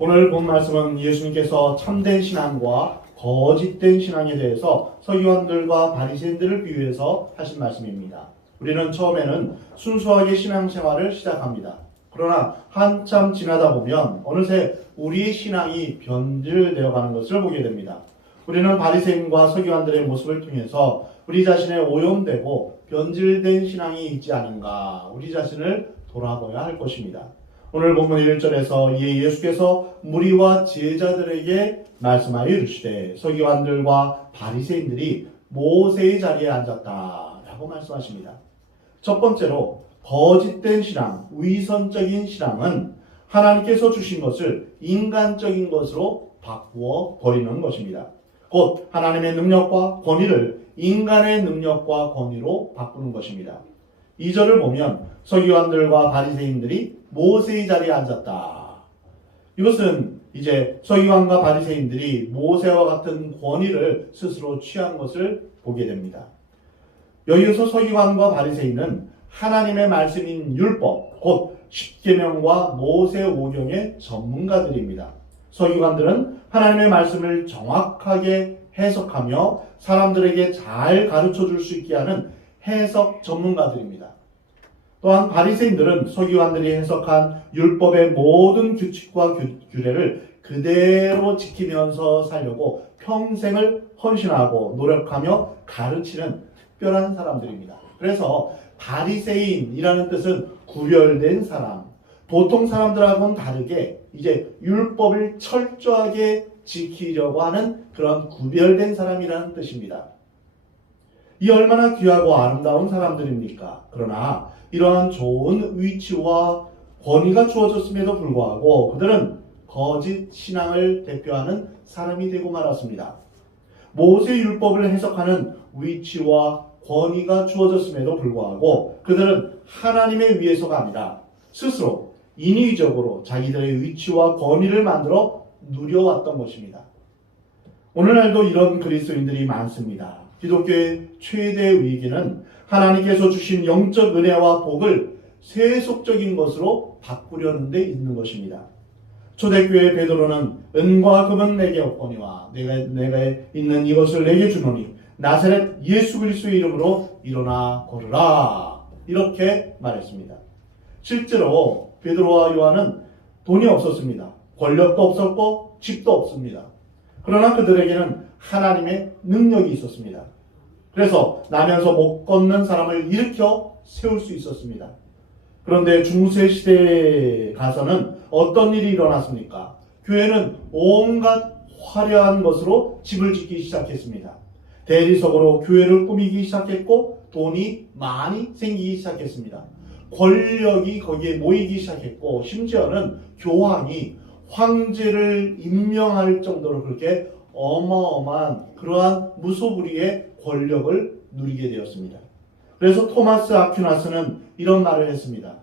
오늘 본 말씀은 예수님께서 참된 신앙과 거짓된 신앙에 대해서 서기관들과 바리새인들을 비유해서 하신 말씀입니다. 우리는 처음에는 순수하게 신앙생활을 시작합니다. 그러나 한참 지나다 보면 어느새 우리의 신앙이 변질되어 가는 것을 보게 됩니다. 우리는 바리새인과 서기관들의 모습을 통해서 우리 자신의 오염되고 변질된 신앙이 있지 않은가 우리 자신을 돌아보아야 할 것입니다. 오늘 본문 1절에서 예수께서 무리와 제자들에게 말씀하여 이르시되 서기관들과 바리새인들이 모세의 자리에 앉았다라고 말씀하십니다. 첫 번째로 거짓된 신앙, 위선적인 신앙은 하나님께서 주신 것을 인간적인 것으로 바꾸어 버리는 것입니다. 곧 하나님의 능력과 권위를 인간의 능력과 권위로 바꾸는 것입니다. 2절을 보면 서기관들과 바리새인들이 모세의 자리에 앉았다. 이것은 이제 서기관과 바리새인들이 모세와 같은 권위를 스스로 취한 것을 보게 됩니다. 여기서 서기관과 바리새인은 하나님의 말씀인 율법, 곧 십계명과 모세 오경의 전문가들입니다. 서기관들은 하나님의 말씀을 정확하게 해석하며 사람들에게 잘 가르쳐 줄 수 있게 하는 해석 전문가들입니다. 또한 바리새인들은 서기관들이 해석한 율법의 모든 규칙과 규례를 그대로 지키면서 살려고 평생을 헌신하고 노력하며 가르치는 특별한 사람들입니다. 그래서 바리새인이라는 뜻은 구별된 사람, 보통 사람들하고는 다르게 이제 율법을 철저하게 지키려고 하는 그런 구별된 사람이라는 뜻입니다. 이 얼마나 귀하고 아름다운 사람들입니까? 그러나 이러한 좋은 위치와 권위가 주어졌음에도 불구하고 그들은 거짓 신앙을 대표하는 사람이 되고 말았습니다. 모세 율법을 해석하는 위치와 권위가 주어졌음에도 불구하고 그들은 하나님의 위에서가 아니라 스스로 인위적으로 자기들의 위치와 권위를 만들어 누려왔던 것입니다. 오늘날도 이런 그리스도인들이 많습니다. 기독교의 최대 위기는 하나님께서 주신 영적 은혜와 복을 세속적인 것으로 바꾸려는 데 있는 것입니다. 초대교회 베드로는 은과 금은 내게 없거니와 내가 있는 이것을 내게 주노니 나사렛 예수 그리스도의 이름으로 일어나 걸으라 이렇게 말했습니다. 실제로 베드로와 요한은 돈이 없었습니다. 권력도 없었고 집도 없습니다. 그러나 그들에게는 하나님의 능력이 있었습니다. 그래서 나면서 못 걷는 사람을 일으켜 세울 수 있었습니다. 그런데 중세 시대에 가서는 어떤 일이 일어났습니까? 교회는 온갖 화려한 것으로 집을 짓기 시작했습니다. 대리석으로 교회를 꾸미기 시작했고 돈이 많이 생기기 시작했습니다. 권력이 거기에 모이기 시작했고 심지어는 교황이 황제를 임명할 정도로 그렇게 어마어마한 그러한 무소불위의 권력을 누리게 되었습니다. 그래서 토마스 아퀴나스는 이런 말을 했습니다.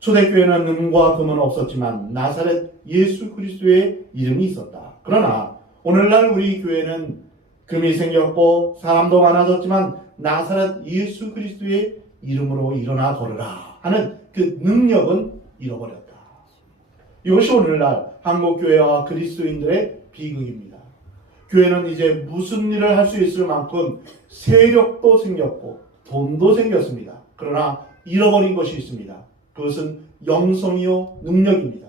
초대교회는 은과 금은 없었지만 나사렛 예수 그리스도의 이름이 있었다. 그러나 오늘날 우리 교회는 금이 생겼고 사람도 많아졌지만 나사렛 예수 그리스도의 이름으로 일어나 걸으라 하는 그 능력은 잃어버렸다. 이것이 오늘날 한국교회와 그리스도인들의 비극입니다. 교회는 이제 무슨 일을 할 수 있을 만큼 세력도 생겼고 돈도 생겼습니다. 그러나 잃어버린 것이 있습니다. 그것은 영성이요 능력입니다.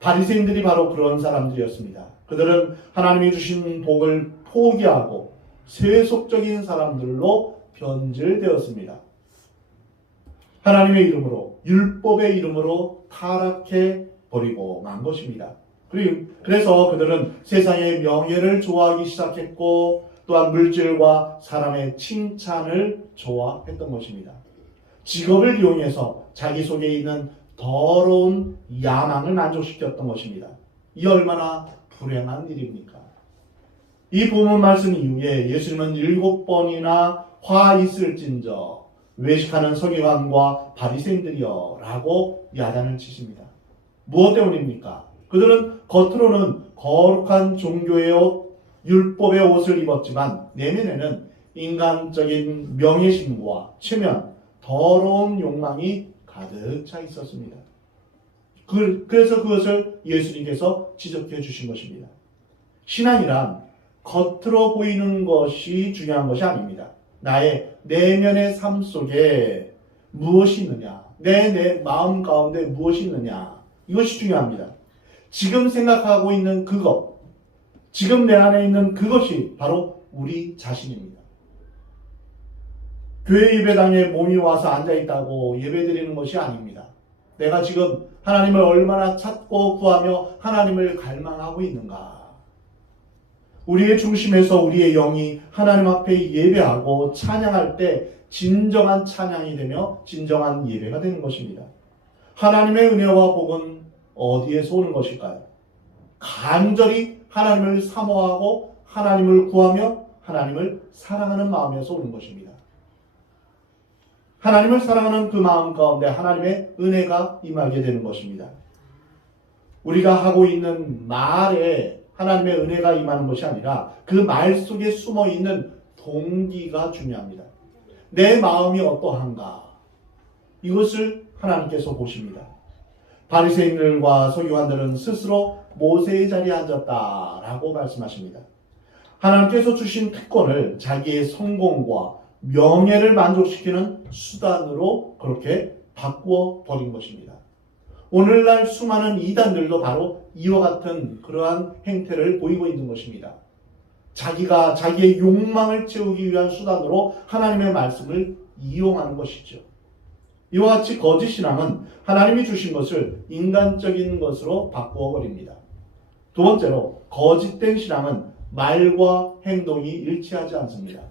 바리새인들이 바로 그런 사람들이었습니다. 그들은 하나님이 주신 복을 포기하고 세속적인 사람들로 변질되었습니다. 하나님의 이름으로 율법의 이름으로 타락해 버리고 만 것입니다. 그래서 그들은 세상의 명예를 좋아하기 시작했고 또한 물질과 사람의 칭찬을 좋아했던 것입니다. 직업을 이용해서 자기 속에 있는 더러운 야망을 만족시켰던 것입니다. 이 얼마나 불행한 일입니까? 이 본문 말씀 이후에 예수님은 7번이나 화 있을진저 외식하는 서기관과 바리새인들이여 라고 야단을 치십니다. 무엇 때문입니까? 그들은 겉으로는 거룩한 종교의 옷, 율법의 옷을 입었지만 내면에는 인간적인 명예심과 체면, 더러운 욕망이 가득 차 있었습니다. 그래서 그것을 예수님께서 지적해 주신 것입니다. 신앙이란 겉으로 보이는 것이 중요한 것이 아닙니다. 나의 내면의 삶 속에 무엇이 있느냐, 내 마음 가운데 무엇이 있느냐, 이것이 중요합니다. 지금 생각하고 있는 그것, 지금 내 안에 있는 그것이 바로 우리 자신입니다. 교회 예배당에 몸이 와서 앉아있다고 예배드리는 것이 아닙니다. 내가 지금 하나님을 얼마나 찾고 구하며 하나님을 갈망하고 있는가. 우리의 중심에서 우리의 영이 하나님 앞에 예배하고 찬양할 때 진정한 찬양이 되며 진정한 예배가 되는 것입니다. 하나님의 은혜와 복은 어디에서 오는 것일까요? 간절히 하나님을 사모하고 하나님을 구하며 하나님을 사랑하는 마음에서 오는 것입니다. 하나님을 사랑하는 그 마음 가운데 하나님의 은혜가 임하게 되는 것입니다. 우리가 하고 있는 말에 하나님의 은혜가 임하는 것이 아니라 그 말 속에 숨어 있는 동기가 중요합니다. 내 마음이 어떠한가? 이것을 하나님께서 보십니다. 바리새인들과 서기관들은 스스로 모세의 자리에 앉았다라고 말씀하십니다. 하나님께서 주신 특권을 자기의 성공과 명예를 만족시키는 수단으로 그렇게 바꾸어 버린 것입니다. 오늘날 수많은 이단들도 바로 이와 같은 그러한 행태를 보이고 있는 것입니다. 자기가 자기의 욕망을 채우기 위한 수단으로 하나님의 말씀을 이용하는 것이죠. 이와 같이 거짓 신앙은 하나님이 주신 것을 인간적인 것으로 바꾸어 버립니다. 두 번째로 거짓된 신앙은 말과 행동이 일치하지 않습니다.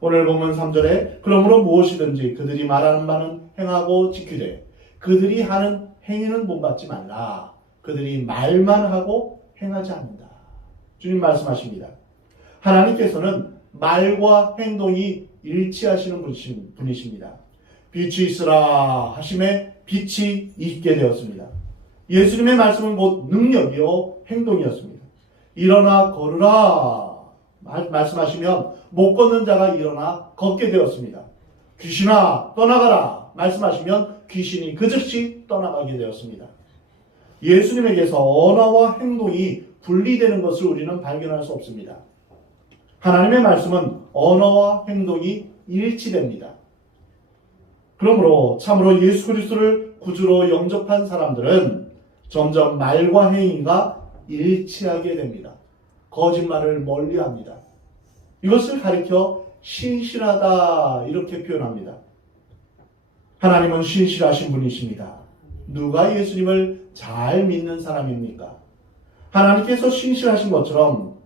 오늘 본문 3절에 그러므로 무엇이든지 그들이 말하는 바는 행하고 지키되 그들이 하는 행위는 본받지 말라. 그들이 말만 하고 행하지 않는다. 주님 말씀하십니다. 하나님께서는 말과 행동이 일치하시는 분이십니다. 빛이 있으라 하심에 빛이 있게 되었습니다. 예수님의 말씀은 곧 능력이요 행동이었습니다. 일어나 걸으라 말씀하시면 못 걷는 자가 일어나 걷게 되었습니다. 귀신아 떠나가라 말씀하시면 귀신이 그 즉시 떠나가게 되었습니다. 예수님에게서 언어와 행동이 분리되는 것을 우리는 발견할 수 없습니다. 하나님의 말씀은 언어와 행동이 일치됩니다. 그러므로 참으로 예수 그리스도를 구주로 영접한 사람들은 점점 말과 행위가 일치하게 됩니다. 거짓말을 멀리합니다. 이것을 가리켜 신실하다 이렇게 표현합니다. 하나님은 신실하신 분이십니다. 누가 예수님을 잘 믿는 사람입니까? 하나님께서 신실하신 것처럼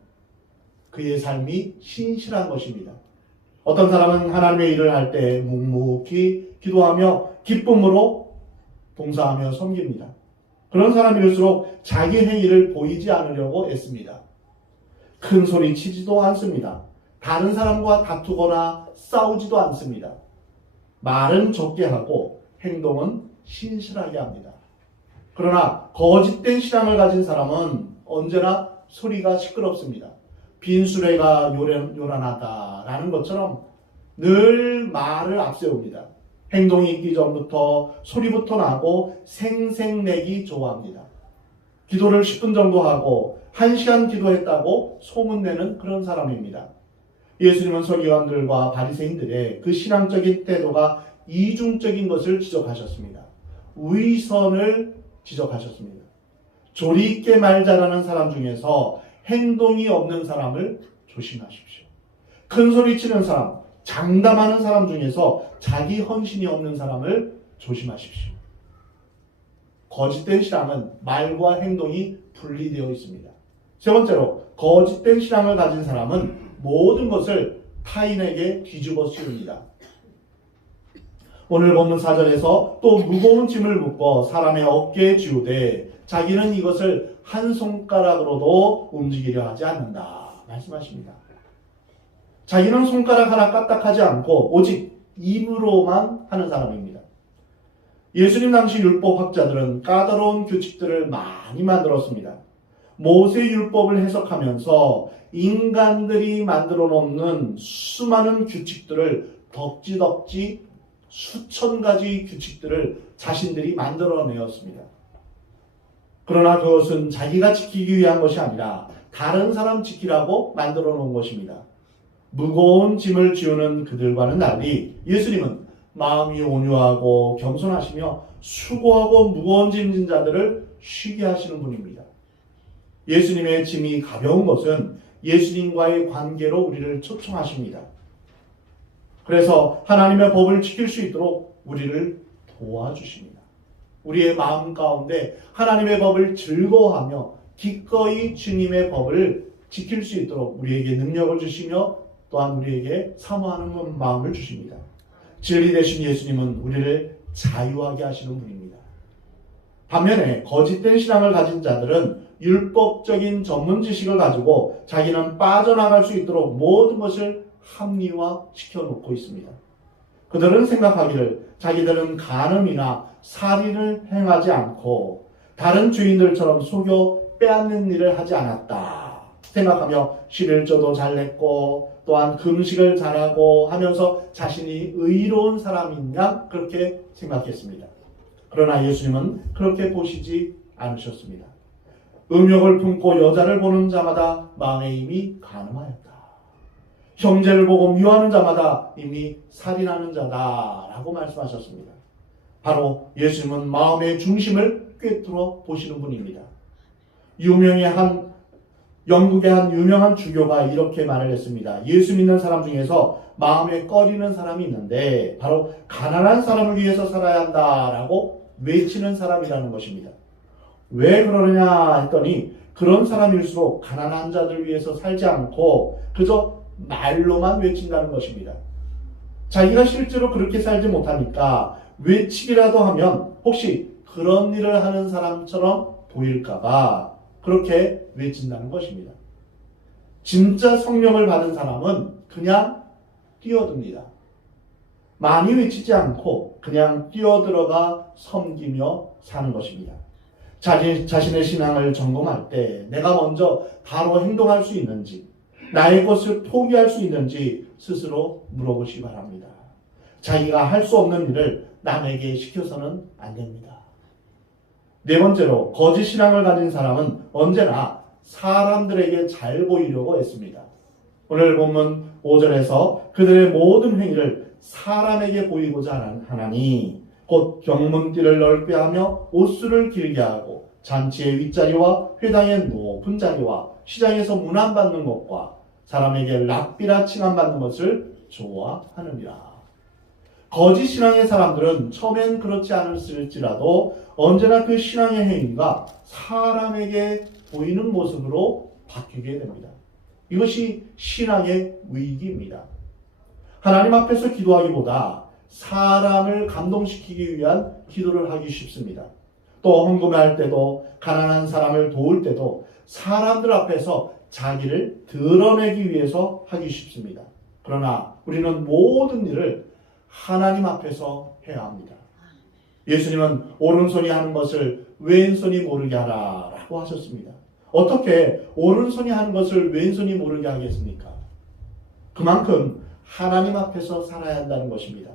그의 삶이 신실한 것입니다. 어떤 사람은 하나님의 일을 할 때 묵묵히 기도하며 기쁨으로 봉사하며 섬깁니다. 그런 사람일수록 자기 행위를 보이지 않으려고 애씁니다. 큰 소리 치지도 않습니다. 다른 사람과 다투거나 싸우지도 않습니다. 말은 적게 하고 행동은 신실하게 합니다. 그러나 거짓된 신앙을 가진 사람은 언제나 소리가 시끄럽습니다. 빈수레가 요란하다라는 것처럼 늘 말을 앞세웁니다. 행동이 있기 전부터 소리부터 나고 생색내기 좋아합니다. 기도를 10분 정도 하고 1시간 기도했다고 소문내는 그런 사람입니다. 예수님은 서기관들과 바리새인들의 그 신앙적인 태도가 이중적인 것을 지적하셨습니다. 위선을 지적하셨습니다. 조리 있게 말 잘하는 사람 중에서 행동이 없는 사람을 조심하십시오. 큰 소리 치는 사람, 장담하는 사람 중에서 자기 헌신이 없는 사람을 조심하십시오. 거짓된 신앙은 말과 행동이 분리되어 있습니다. 세 번째로 거짓된 신앙을 가진 사람은 모든 것을 타인에게 뒤집어 씌웁니다. 오늘 본문 4절에서 또 무거운 짐을 묶어 사람의 어깨에 지우되 자기는 이것을 한 손가락으로도 움직이려 하지 않는다 말씀하십니다. 자기는 손가락 하나 까딱하지 않고 오직 입으로만 하는 사람입니다. 예수님 당시 율법학자들은 까다로운 규칙들을 많이 만들었습니다. 모세 율법을 해석하면서 인간들이 만들어 놓는 수많은 규칙들을 덕지덕지 수천 가지 규칙들을 자신들이 만들어내었습니다. 그러나 그것은 자기가 지키기 위한 것이 아니라 다른 사람 지키라고 만들어 놓은 것입니다. 무거운 짐을 지우는 그들과는 달리 예수님은 마음이 온유하고 겸손하시며 수고하고 무거운 짐진 자들을 쉬게 하시는 분입니다. 예수님의 짐이 가벼운 것은 예수님과의 관계로 우리를 초청하십니다. 그래서 하나님의 법을 지킬 수 있도록 우리를 도와주십니다. 우리의 마음 가운데 하나님의 법을 즐거워하며 기꺼이 주님의 법을 지킬 수 있도록 우리에게 능력을 주시며 또한 우리에게 사모하는 마음을 주십니다. 진리 되신 예수님은 우리를 자유하게 하시는 분입니다. 반면에 거짓된 신앙을 가진 자들은 율법적인 전문 지식을 가지고 자기는 빠져나갈 수 있도록 모든 것을 합리화시켜 놓고 있습니다. 그들은 생각하기를 자기들은 간음이나 살인을 행하지 않고 다른 주인들처럼 속여 빼앗는 일을 하지 않았다 생각하며 11조도 잘 냈고 또한 금식을 잘하고 하면서 자신이 의로운 사람인 양 그렇게 생각했습니다. 그러나 예수님은 그렇게 보시지 않으셨습니다. 음욕을 품고 여자를 보는 자마다 마음에 이미 간음하였다. 형제를 보고 미워하는 자마다 이미 살인하는 자다라고 말씀하셨습니다. 바로 예수님은 마음의 중심을 꿰뚫어 보시는 분입니다. 영국의 한 유명한 주교가 이렇게 말을 했습니다. 예수 믿는 사람 중에서 마음에 꺼리는 사람이 있는데 바로 가난한 사람을 위해서 살아야 한다라고 외치는 사람이라는 것입니다. 왜 그러느냐 했더니 그런 사람일수록 가난한 자들 위해서 살지 않고 그저 말로만 외친다는 것입니다. 자기가 실제로 그렇게 살지 못하니까 외치기라도 하면 혹시 그런 일을 하는 사람처럼 보일까봐 그렇게 외친다는 것입니다. 진짜 성령을 받은 사람은 그냥 뛰어듭니다. 많이 외치지 않고 그냥 뛰어들어가 섬기며 사는 것입니다. 자신의 신앙을 점검할 때 내가 먼저 바로 행동할 수 있는지 나의 것을 포기할 수 있는지 스스로 물어보시기 바랍니다. 자기가 할 수 없는 일을 남에게 시켜서는 안 됩니다. 네 번째로 거짓 신앙을 가진 사람은 언제나 사람들에게 잘 보이려고 했습니다. 오늘 본문 5절에서 그들의 모든 행위를 사람에게 보이고자 하나니 곧 경문띠를 넓게 하며 옷수를 길게 하고 잔치의 윗자리와 회당의 높은 자리와 시장에서 문안받는 것과 사람에게 랍비라 칭함받는 것을 좋아하느니라. 거짓 신앙의 사람들은 처음엔 그렇지 않을지라도 언제나 그 신앙의 행위가 사람에게 보이는 모습으로 바뀌게 됩니다. 이것이 신앙의 위기입니다. 하나님 앞에서 기도하기보다 사람을 감동시키기 위한 기도를 하기 쉽습니다. 또 헌금할 때도 가난한 사람을 도울 때도 사람들 앞에서 자기를 드러내기 위해서 하기 쉽습니다. 그러나 우리는 모든 일을 하나님 앞에서 해야 합니다. 예수님은 오른손이 하는 것을 왼손이 모르게 하라라고 하셨습니다. 어떻게 오른손이 하는 것을 왼손이 모르게 하겠습니까? 그만큼 하나님 앞에서 살아야 한다는 것입니다.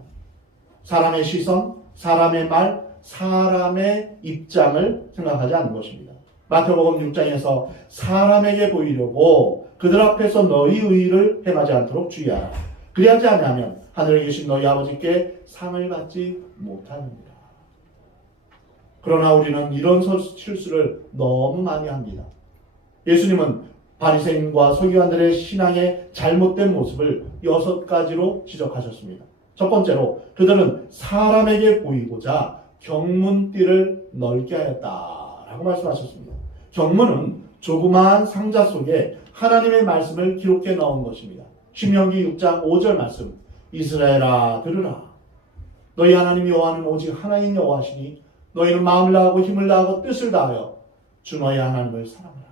사람의 시선, 사람의 말, 사람의 입장을 생각하지 않는 것입니다. 마태복음 6장에서 사람에게 보이려고 그들 앞에서 너희 의를 행하지 않도록 주의하라. 그리하지 않으면 하늘에 계신 너희 아버지께 상을 받지 못하느니라. 그러나 우리는 이런 실수를 너무 많이 합니다. 예수님은 바리새인과 서기관들의 신앙의 잘못된 모습을 6가지로 지적하셨습니다. 첫 번째로 그들은 사람에게 보이고자 경문띠를 넓게 하였다라고 말씀하셨습니다. 경문은 조그마한 상자 속에 하나님의 말씀을 기록해 넣은 것입니다. 신명기 6장 5절 말씀, 이스라엘아 들으라. 너희 하나님 여호와는 오직 하나님 여호와시니 너희는 마음을 다하고 힘을 다하고 뜻을 다하여 주 너희 하나님을 사랑하라.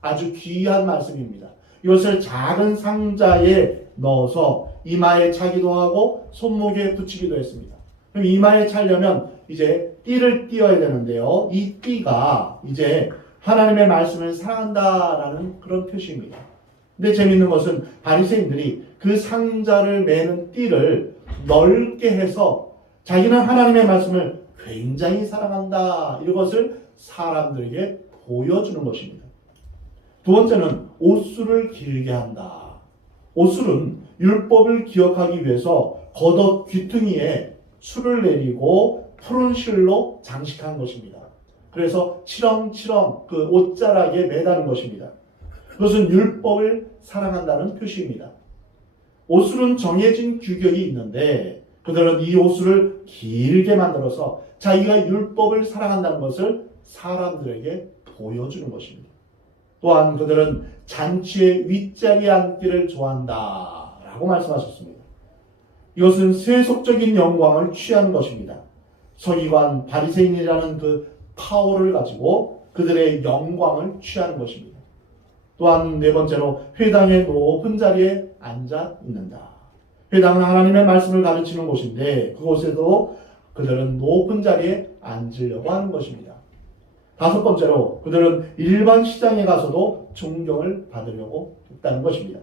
아주 귀한 말씀입니다. 이것을 작은 상자에 넣어서 이마에 차기도 하고 손목에 붙이기도 했습니다. 그럼 이마에 차려면 이제 띠를 띄어야 되는데요. 이 띠가 이제 하나님의 말씀을 사랑한다라는 그런 표시입니다. 근데 재밌는 것은 바리새인들이 그 상자를 매는 띠를 넓게 해서 자기는 하나님의 말씀을 굉장히 사랑한다. 이것을 사람들에게 보여주는 것입니다. 두 번째는 옷술을 길게 한다. 옷술은 율법을 기억하기 위해서 겉옷 귀퉁이에 술을 내리고 푸른 실로 장식한 것입니다. 그래서 치렁치렁 그 옷자락에 매다는 것입니다. 그것은 율법을 사랑한다는 표시입니다. 옷술은 정해진 규격이 있는데 그들은 이 옷술을 길게 만들어서 자기가 율법을 사랑한다는 것을 사람들에게 보여주는 것입니다. 또한 그들은 잔치의 윗자리에 앉기를 좋아한다 라고 말씀하셨습니다. 이것은 세속적인 영광을 취하는 것입니다. 서기관 바리새인이라는 그 파워를 가지고 그들의 영광을 취하는 것입니다. 또한 네 번째로 회당의 높은 자리에 앉아 있는다. 회당은 하나님의 말씀을 가르치는 곳인데 그곳에도 그들은 높은 자리에 앉으려고 하는 것입니다. 다섯 번째로 그들은 일반 시장에 가서도 존경을 받으려고 했다는 것입니다.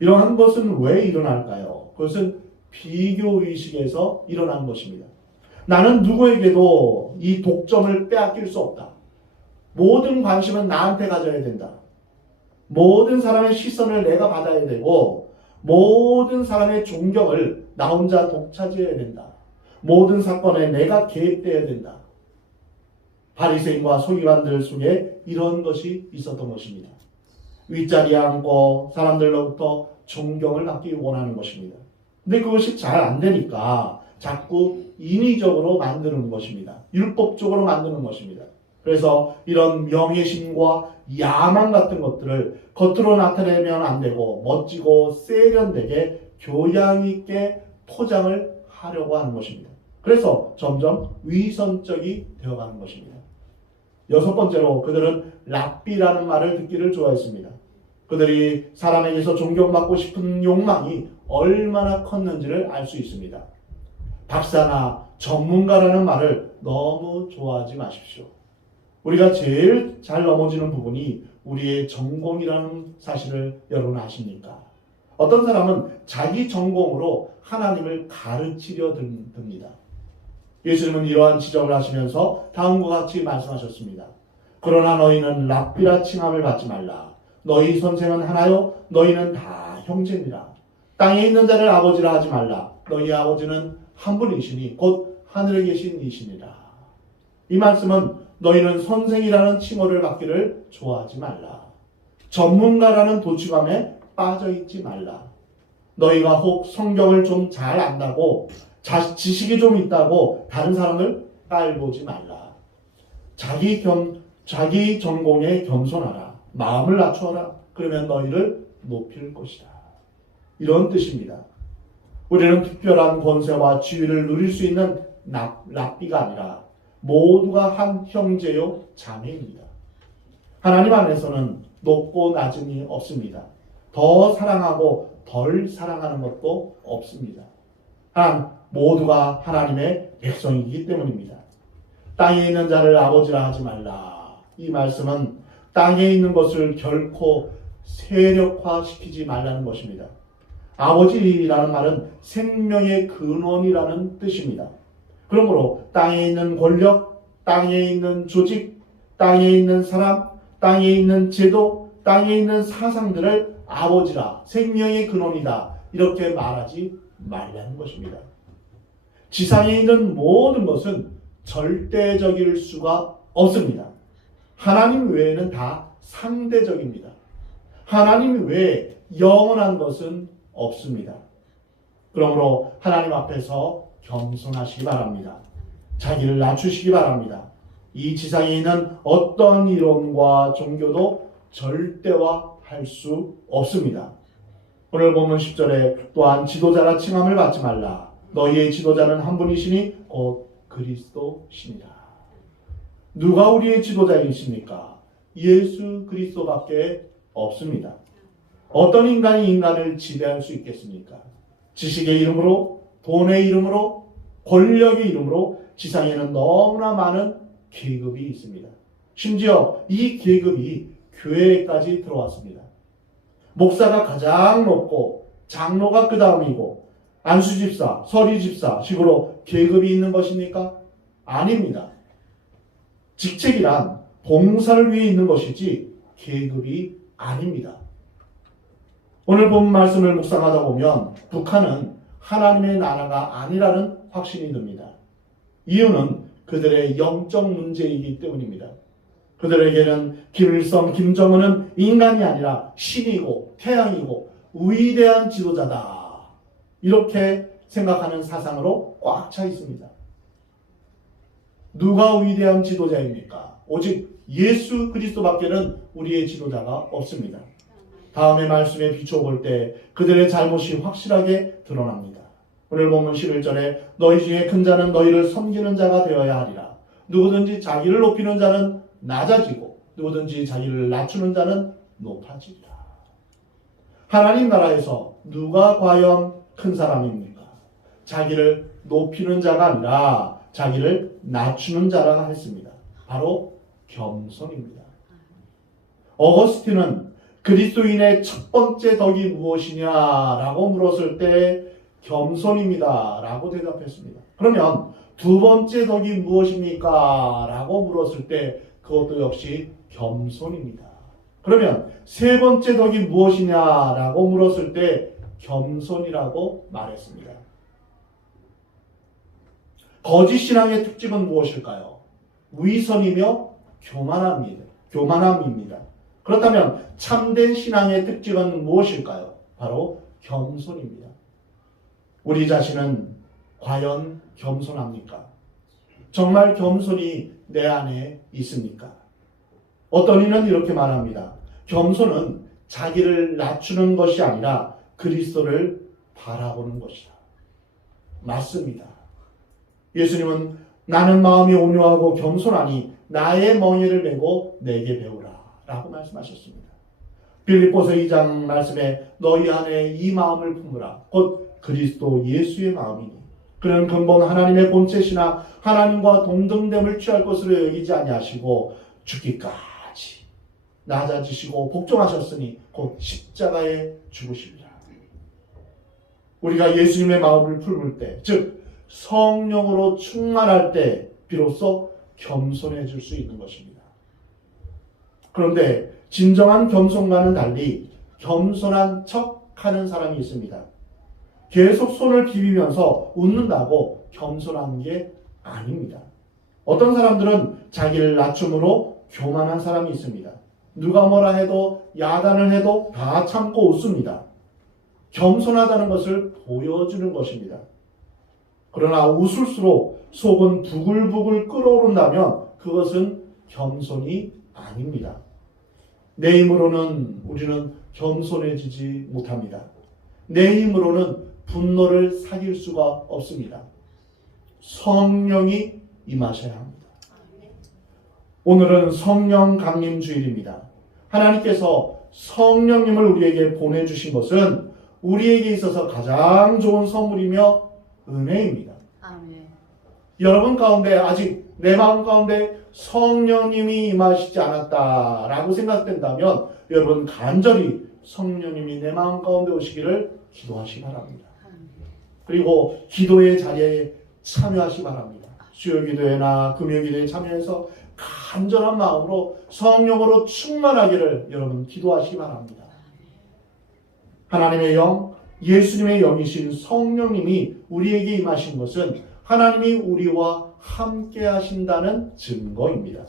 이러한 것은 왜 일어날까요? 그것은 비교의식에서 일어난 것입니다. 나는 누구에게도 이 독점을 빼앗길 수 없다. 모든 관심은 나한테 가져야 된다. 모든 사람의 시선을 내가 받아야 되고 모든 사람의 존경을 나 혼자 독차지해야 된다. 모든 사건에 내가 개입돼야 된다. 바리새인과 서기관들 속에 이런 것이 있었던 것입니다. 윗자리에 앉고 사람들로부터 존경을 받기 원하는 것입니다. 근데 그것이 잘 안 되니까 자꾸 인위적으로 만드는 것입니다. 율법적으로 만드는 것입니다. 그래서 이런 명예심과 야망 같은 것들을 겉으로 나타내면 안 되고 멋지고 세련되게 교양 있게 포장을 하려고 하는 것입니다. 그래서 점점 위선적이 되어가는 것입니다. 여섯 번째로 그들은 랍비라는 말을 듣기를 좋아했습니다. 그들이 사람에게서 존경받고 싶은 욕망이 얼마나 컸는지를 알 수 있습니다. 박사나 전문가라는 말을 너무 좋아하지 마십시오. 우리가 제일 잘 넘어지는 부분이 우리의 전공이라는 사실을 여러분 아십니까? 어떤 사람은 자기 전공으로 하나님을 가르치려 듭니다. 예수님은 이러한 지적을 하시면서 다음과 같이 말씀하셨습니다. 그러나 너희는 랍비라 칭함을 받지 말라. 너희 선생은 하나요? 너희는 다 형제니라. 땅에 있는 자를 아버지라 하지 말라. 너희 아버지는 한 분이시니 곧 하늘에 계신 이시니라. 이 말씀은 너희는 선생이라는 칭호를 받기를 좋아하지 말라. 전문가라는 도취감에 빠져있지 말라. 너희가 혹 성경을 좀 잘 안다고 지식이 좀 있다고 다른 사람을 깔보지 말라. 자기 전공에 겸손하라. 마음을 낮추어라. 그러면 너희를 높일 것이다. 이런 뜻입니다. 우리는 특별한 권세와 지위를 누릴 수 있는 랍비가 아니라 모두가 한 형제요 자매입니다. 하나님 안에서는 높고 낮음이 없습니다. 더 사랑하고 덜 사랑하는 것도 없습니다. 모두가 하나님의 백성이기 때문입니다. 땅에 있는 자를 아버지라 하지 말라. 이 말씀은 땅에 있는 것을 결코 세력화시키지 말라는 것입니다. 아버지라는 말은 생명의 근원이라는 뜻입니다. 그러므로 땅에 있는 권력, 땅에 있는 조직, 땅에 있는 사람, 땅에 있는 제도, 땅에 있는 사상들을 아버지라, 생명의 근원이다 이렇게 말하지 말라는 것입니다. 지상에 있는 모든 것은 절대적일 수가 없습니다. 하나님 외에는 다 상대적입니다. 하나님 외에 영원한 것은 없습니다. 그러므로 하나님 앞에서 겸손하시기 바랍니다. 자기를 낮추시기 바랍니다. 이 지상에 있는 어떤 이론과 종교도 절대화할 수 없습니다. 오늘 본문 10절에 또한 지도자라 칭함을 받지 말라. 너희의 지도자는 한 분이시니 곧 그리스도시니라. 누가 우리의 지도자이십니까? 예수 그리스도밖에 없습니다. 어떤 인간이 인간을 지배할 수 있겠습니까? 지식의 이름으로, 돈의 이름으로, 권력의 이름으로 지상에는 너무나 많은 계급이 있습니다. 심지어 이 계급이 교회까지 들어왔습니다. 목사가 가장 높고 장로가 그 다음이고 안수집사, 서리집사 식으로 계급이 있는 것입니까? 아닙니다. 직책이란 봉사를 위해 있는 것이지 계급이 아닙니다. 오늘 본 말씀을 묵상하다 보면 북한은 하나님의 나라가 아니라는 확신이 듭니다. 이유는 그들의 영적 문제이기 때문입니다. 그들에게는 김일성, 김정은은 인간이 아니라 신이고 태양이고 위대한 지도자다. 이렇게 생각하는 사상으로 꽉 차 있습니다. 누가 위대한 지도자입니까? 오직 예수 그리스도밖에는 우리의 지도자가 없습니다. 다음의 말씀에 비춰볼 때 그들의 잘못이 확실하게 드러납니다. 오늘 본문 11절에 너희 중에 큰 자는 너희를 섬기는 자가 되어야 하리라. 누구든지 자기를 높이는 자는 낮아지고 누구든지 자기를 낮추는 자는 높아지리라. 하나님 나라에서 누가 과연 큰 사람입니까? 자기를 높이는 자가 아니라 자기를 낮추는 자라 했습니다. 바로 겸손입니다. 어거스틴은 그리스도인의 첫 번째 덕이 무엇이냐라고 물었을 때 겸손입니다 라고 대답했습니다. 그러면 두 번째 덕이 무엇입니까? 라고 물었을 때 그것도 역시 겸손입니다. 그러면 세 번째 덕이 무엇이냐라고 물었을 때 겸손이라고 말했습니다. 거짓 신앙의 특징은 무엇일까요? 위선이며 교만함입니다. 그렇다면 참된 신앙의 특징은 무엇일까요? 바로 겸손입니다. 우리 자신은 과연 겸손합니까? 정말 겸손이 내 안에 있습니까? 어떤 이는 이렇게 말합니다. 겸손은 자기를 낮추는 것이 아니라 그리스도를 바라보는 것이다. 맞습니다. 예수님은 나는 마음이 온유하고 겸손하니 나의 멍에를 메고 내게 배우라 라고 말씀하셨습니다. 빌립보서 2장 말씀에 너희 안에 이 마음을 품으라 곧 그리스도 예수의 마음이니 그는 근본 하나님의 본체시나 하나님과 동등됨을 취할 것으로 여기지 아니하시고 죽기까지 낮아지시고 복종하셨으니 곧 십자가에 죽으시리라. 우리가 예수님의 마음을 품을 때, 즉 성령으로 충만할 때 비로소 겸손해질 수 있는 것입니다. 그런데 진정한 겸손과는 달리 겸손한 척하는 사람이 있습니다. 계속 손을 비비면서 웃는다고 겸손한 게 아닙니다. 어떤 사람들은 자기를 낮춤으로 교만한 사람이 있습니다. 누가 뭐라 해도 야단을 해도 다 참고 웃습니다. 겸손하다는 것을 보여주는 것입니다. 그러나 웃을수록 속은 부글부글 끓어오른다면 그것은 겸손이 아닙니다. 내 힘으로는 우리는 겸손해지지 못합니다. 내 힘으로는 분노를 사귈 수가 없습니다. 성령이 임하셔야 합니다. 오늘은 성령 강림 주일입니다. 하나님께서 성령님을 우리에게 보내주신 것은 우리에게 있어서 가장 좋은 선물이며 은혜입니다. 아멘. 여러분 가운데 아직 내 마음 가운데 성령님이 임하시지 않았다라고 생각된다면 여러분 간절히 성령님이 내 마음 가운데 오시기를 기도하시기 바랍니다. 그리고 기도의 자리에 참여하시기 바랍니다. 수요기도회나 금요기도에 참여해서 간절한 마음으로 성령으로 충만하기를 여러분 기도하시기 바랍니다. 하나님의 영, 예수님의 영이신 성령님이 우리에게 임하신 것은 하나님이 우리와 함께 하신다는 증거입니다.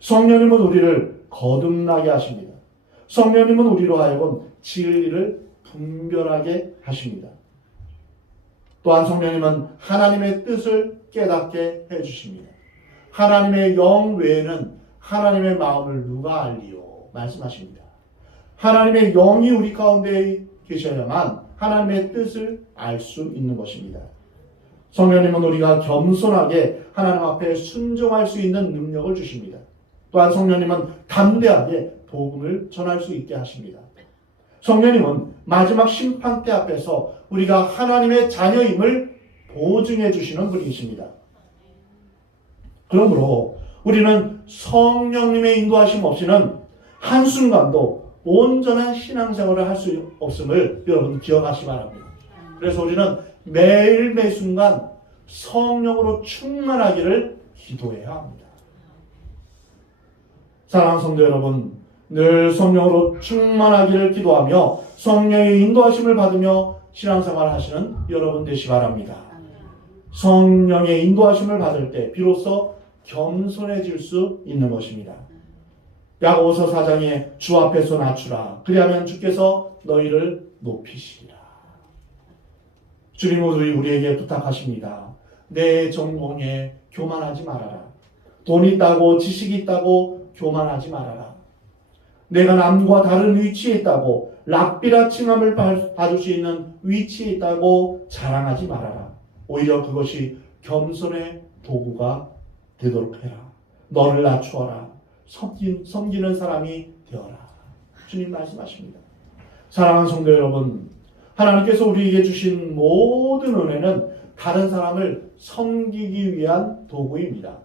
성령님은 우리를 거듭나게 하십니다. 성령님은 우리로 하여금 진리를 분별하게 하십니다. 또한 성령님은 하나님의 뜻을 깨닫게 해주십니다. 하나님의 영 외에는 하나님의 마음을 누가 알리요? 말씀하십니다. 하나님의 영이 우리 가운데 계셔야만 하나님의 뜻을 알 수 있는 것입니다. 성령님은 우리가 겸손하게 하나님 앞에 순종할 수 있는 능력을 주십니다. 또한 성령님은 담대하게 복음을 전할 수 있게 하십니다. 성령님은 마지막 심판대 앞에서 우리가 하나님의 자녀임을 보증해 주시는 분이십니다. 그러므로 우리는 성령님의 인도하심 없이는 한순간도 온전한 신앙생활을 할 수 없음을 여러분 기억하시기 바랍니다. 그래서 우리는 매일 매순간 성령으로 충만하기를 기도해야 합니다. 사랑하는 성도 여러분, 늘 성령으로 충만하기를 기도하며 성령의 인도하심을 받으며 신앙생활 하시는 여러분 되시기 바랍니다. 성령의 인도하심을 받을 때 비로소 겸손해질 수 있는 것입니다. 야고보서 4장에 주 앞에서 낮추라. 그리하면 주께서 너희를 높이시리라. 주님은 우리에게 부탁하십니다. 내 전공에 교만하지 말아라. 돈 있다고 지식이 있다고 교만하지 말아라. 내가 남과 다른 위치에 있다고 랍비라 칭함을 받을 수 있는 위치에 있다고 자랑하지 말아라. 오히려 그것이 겸손의 도구가 되도록 해라. 너를 낮추어라. 섬기는 사람이 되어라. 주님 말씀하십니다. 사랑하는 성도 여러분, 하나님께서 우리에게 주신 모든 은혜는 다른 사람을 섬기기 위한 도구입니다.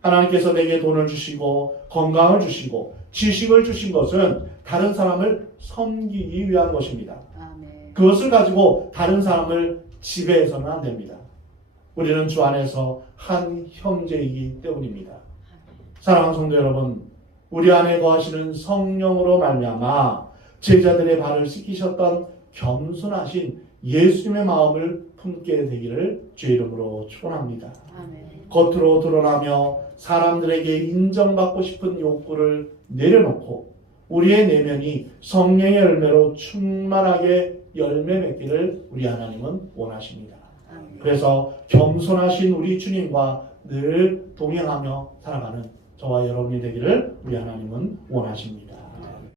하나님께서 내게 돈을 주시고 건강을 주시고 지식을 주신 것은 다른 사람을 섬기기 위한 것입니다. 아멘. 그것을 가지고 다른 사람을 지배해서는 안 됩니다. 우리는 주 안에서 한 형제이기 때문입니다. 사랑하는 성도 여러분, 우리 안에 거하시는 성령으로 말미암아 제자들의 발을 씻기셨던 겸손하신 예수님의 마음을 품게 되기를 주의 이름으로 축원합니다. 아멘. 겉으로 드러나며 사람들에게 인정받고 싶은 욕구를 내려놓고 우리의 내면이 성령의 열매로 충만하게 열매 맺기를 우리 하나님은 원하십니다. 아멘. 그래서 겸손하신 우리 주님과 늘 동행하며 살아가는 저와 여러분이 되기를 우리 하나님은 원하십니다.